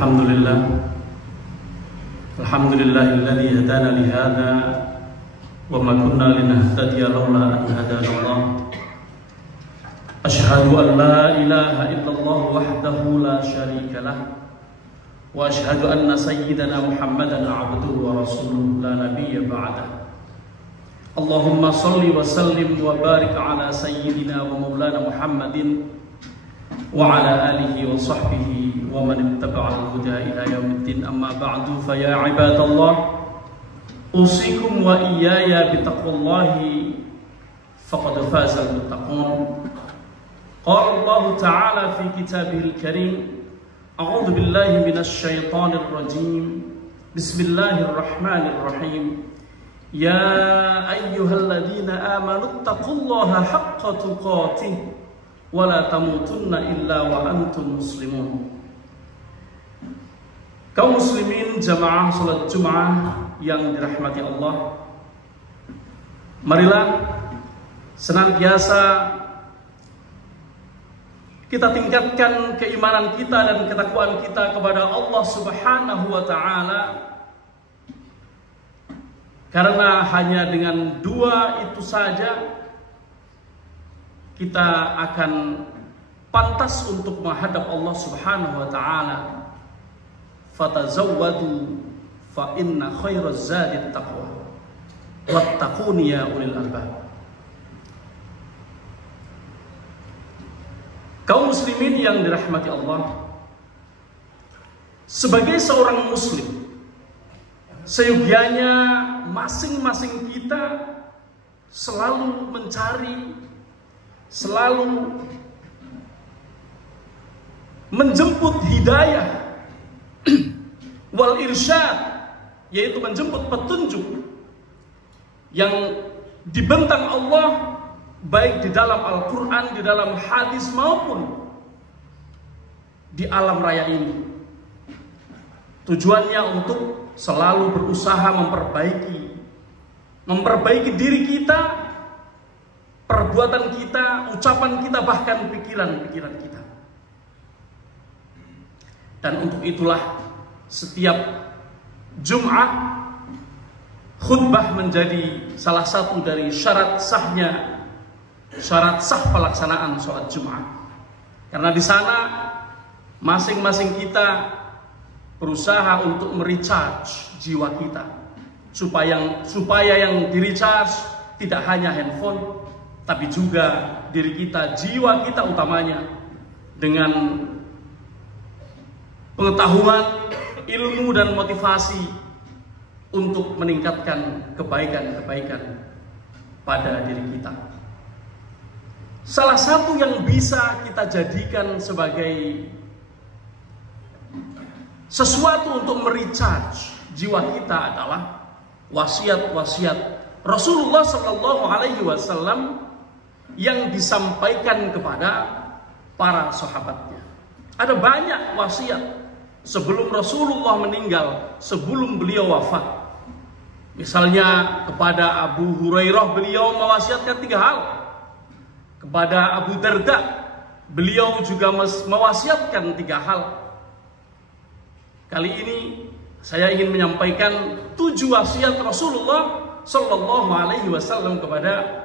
Alhamdulillah Alhamdulillahilladzi hadana lihada wa ma kunna linahtadiya laula an hadana Allah. Asyhadu an la ilaha illallah wahdahu la syarika lah wa asyhadu anna sayyidana Muhammadan abduhu wa rasuluhu la nabiyya ba'dah. Allahumma salli wa sallim wa barik ala sayyidina wa maulana Muhammadin wa ala alihi wa sahbihi wa man ittaba'a al-huda ila yaumiddin. Amma ba'du, fa ya ibadallah, usikum wa iyaya bitaqwallahi faqad faza al-muttaqun. Qala Allah ta'ala fi kitabihil karim, a'udzu billahi minasy syaithanir rajim. Bismillahirrahmanirrahim. Ya ayyuhalladzina amanu taqullaha haqqa tuqatih wa la tamutunna illa wa antum muslimun. Kaum muslimin jamaah salat Jumat yang dirahmati Allah, marilah senantiasa kita tingkatkan keimanan kita dan ketakwaan kita kepada Allah Subhanahu wa ta'ala, karena hanya dengan dua itu saja kita akan pantas untuk menghadap Allah Subhanahu wa ta'ala. Fatazawwadu fa inna khairaz zadi taqwa wattaquni ya ulil albab. Kaum muslimin yang dirahmati Allah, sebagai seorang muslim, seyogianya masing-masing kita selalu mencari, selalu menjemput hidayah wal irsyad, yaitu menjemput petunjuk yang dibentang Allah, baik di dalam Al-Quran, di dalam hadis, maupun di alam raya ini. Tujuannya untuk selalu berusaha memperbaiki diri kita, perbuatan kita, ucapan kita, bahkan pikiran-pikiran kita. Dan untuk itulah setiap Jumat khutbah menjadi salah satu dari syarat sah pelaksanaan sholat Jumat. Karena di sana masing-masing kita berusaha untuk merecharge jiwa kita, supaya yang di-recharge tidak hanya handphone, tapi juga diri kita, jiwa kita utamanya, dengan pengetahuan, ilmu dan motivasi untuk meningkatkan kebaikan-kebaikan pada diri kita. Salah satu yang bisa kita jadikan sebagai sesuatu untuk merecharge jiwa kita adalah wasiat-wasiat Rasulullah Sallallahu Alaihi Wasallam yang disampaikan kepada para sahabatnya. Ada banyak wasiat sebelum Rasulullah meninggal, sebelum beliau wafat. Misalnya kepada Abu Hurairah beliau mewasiatkan 3 hal. Kepada Abu Darda beliau juga mewasiatkan 3 hal. Kali ini saya ingin menyampaikan 7 wasiat Rasulullah Sallallahu Alaihi Wasallam kepada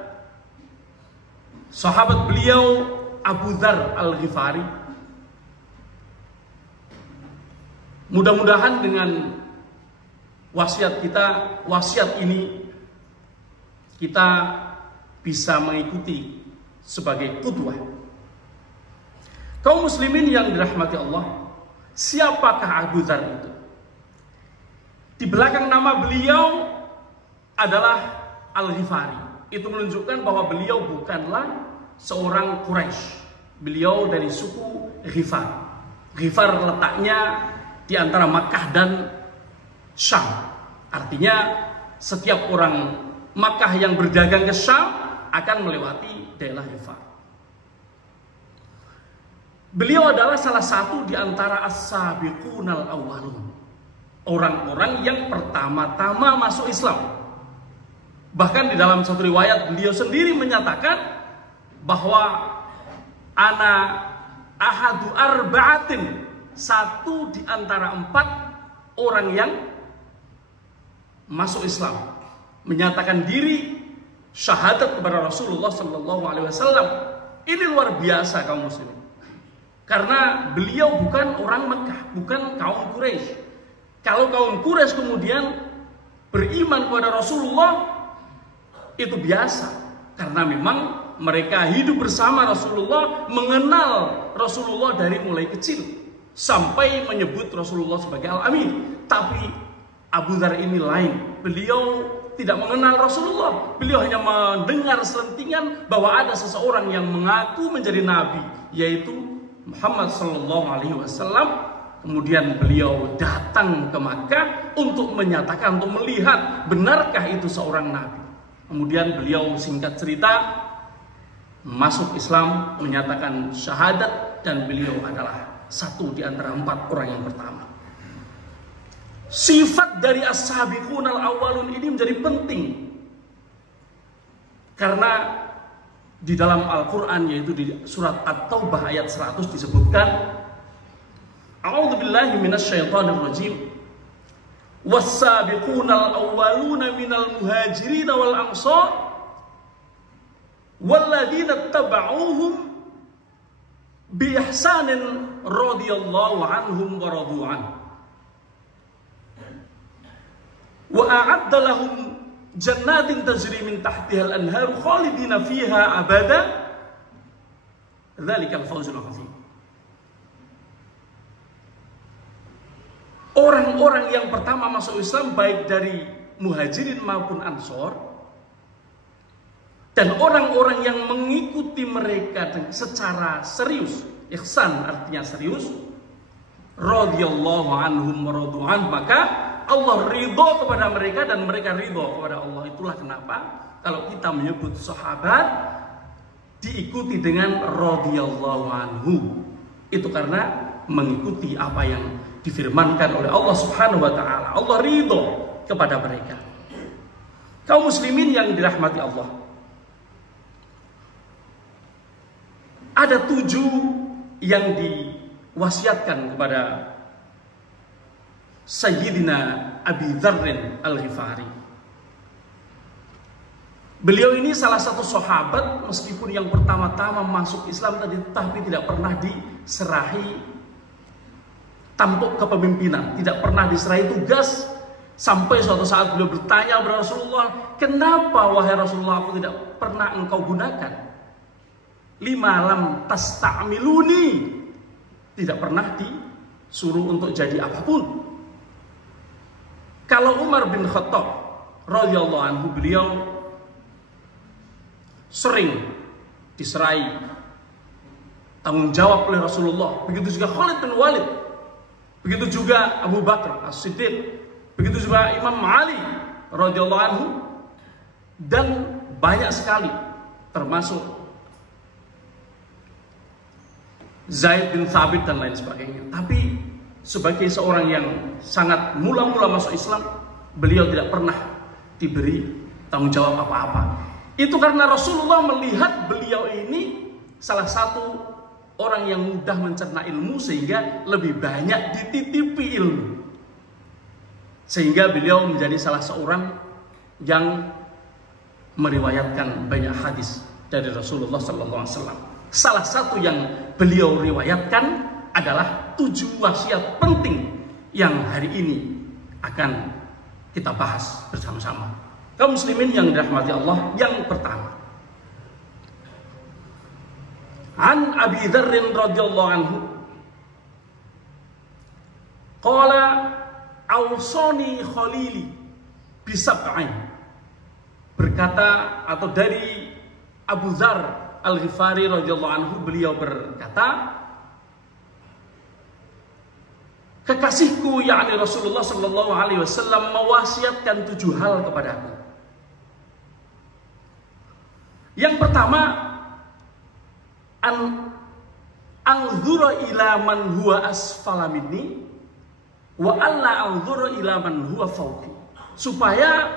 sahabat beliau Abu Dzar Al-Ghifari. Mudah-mudahan dengan wasiat ini kita bisa mengikuti sebagai qudwah. Kaum muslimin yang dirahmati Allah, siapakah Abu Dzar itu? Di belakang nama beliau adalah Al-Ghifari. Itu menunjukkan bahwa beliau bukanlah seorang Quraisy. Beliau dari suku Ghifar. Ghifar letaknya di antara Makkah dan Syam. Artinya setiap orang Makkah yang berdagang ke Syam akan melewati daerah Ghifar. Beliau adalah salah satu di antara as-sabiqunal awwalun, orang-orang yang pertama-tama masuk Islam. Bahkan di dalam satu riwayat beliau sendiri menyatakan bahwa ana ahadu arba'atin satu di antara 4 orang yang masuk Islam, menyatakan diri syahadat kepada Rasulullah Sallallahu Alaihi Wasallam. Ini luar biasa kaum muslimin, karena beliau bukan orang Mekah, bukan kaum Quraisy. Kalau kaum Quraisy kemudian beriman kepada Rasulullah, itu biasa, karena memang mereka hidup bersama Rasulullah, mengenal Rasulullah dari mulai kecil sampai menyebut Rasulullah sebagai Al-Amin. Tapi Abu Dzar ini lain. Beliau tidak mengenal Rasulullah. Beliau hanya mendengar selentingan bahwa ada seseorang yang mengaku menjadi nabi, yaitu Muhammad Sallallahu Alaihi Wasallam. Kemudian beliau datang ke Makkah untuk menyatakan, untuk melihat benarkah itu seorang nabi. Kemudian beliau singkat cerita masuk Islam, menyatakan syahadat, dan beliau adalah satu di antara 4 orang yang pertama. Sifat dari as-sabiqun al-awwalun ini menjadi penting, karena di dalam Al-Quran, yaitu di surat At-Taubah ayat 100 disebutkan, A'udzubillahi minasyaitonir rajim, was-sabiqun al-awwaluna minal muhajirin wal ansar walladzina tabauhum bi ihsanin radhiyallahu anhum wa radu anhu wa a'adda lahum jannatin tajri min tahtiha al-anhar khalidina fiha abada dzalikal fawzul azim. Orang-orang yang pertama masuk Islam, baik dari muhajirin maupun ansor, dan orang-orang yang mengikuti mereka secara serius, ihsan artinya serius, radhiyallahu anhum wa radu anhu, maka Allah ridho kepada mereka dan mereka ridho kepada Allah. Itulah kenapa kalau kita menyebut sahabat diikuti dengan radhiyallahu anhu, itu karena mengikuti apa yang difirmankan oleh Allah Subhanahu wa taala. Allah ridho kepada mereka. Kaum muslimin yang dirahmati Allah, ada 7 yang diwasiatkan kepada Sayyidina Abi Dzarrin Al-Ghifari. Beliau ini salah satu sahabat, meskipun yang pertama-tama masuk Islam tadi, tapi tidak pernah diserahi tampuk kepemimpinan, tidak pernah diserahi tugas, sampai suatu saat beliau bertanya kepada Rasulullah, kenapa wahai Rasulullah aku tidak pernah engkau gunakan? Lima lam tasta'miluni, tidak pernah disuruh untuk jadi apapun. Kalau Umar bin Khattab radhiyallahu anhu, beliau sering diserai tanggung jawab oleh Rasulullah. Begitu juga Khalid bin Walid, begitu juga Abu Bakar As-Siddiq, begitu juga Imam Ali radhiyallahu anhu, dan banyak sekali, termasuk Zaid bin Thabit dan lain sebagainya. Tapi sebagai seorang yang sangat mula-mula masuk Islam, beliau tidak pernah diberi tanggung jawab apa-apa. Itu karena Rasulullah melihat beliau ini salah satu orang yang mudah mencerna ilmu, sehingga lebih banyak dititipi ilmu, sehingga beliau menjadi salah seorang yang meriwayatkan banyak hadis dari Rasulullah SAW. Salah satu yang beliau riwayatkan adalah 7 wasiat penting yang hari ini akan kita bahas bersama-sama. Kaum muslimin yang dirahmati Allah, yang pertama, An Abi Dzarrin radhiyallahu anhu qala awsani khalili bisab'ain, berkata, atau dari Abu Dzar Al-Ghifari radhiyallahu anhu, beliau berkata, kekasihku yakni Rasulullah sallallahu alaihi wasallam mewasiatkan 7 hal kepadaku. Yang pertama, anzura ila man huwa asfala minni wa alla anzura ila man huwa fawqi, supaya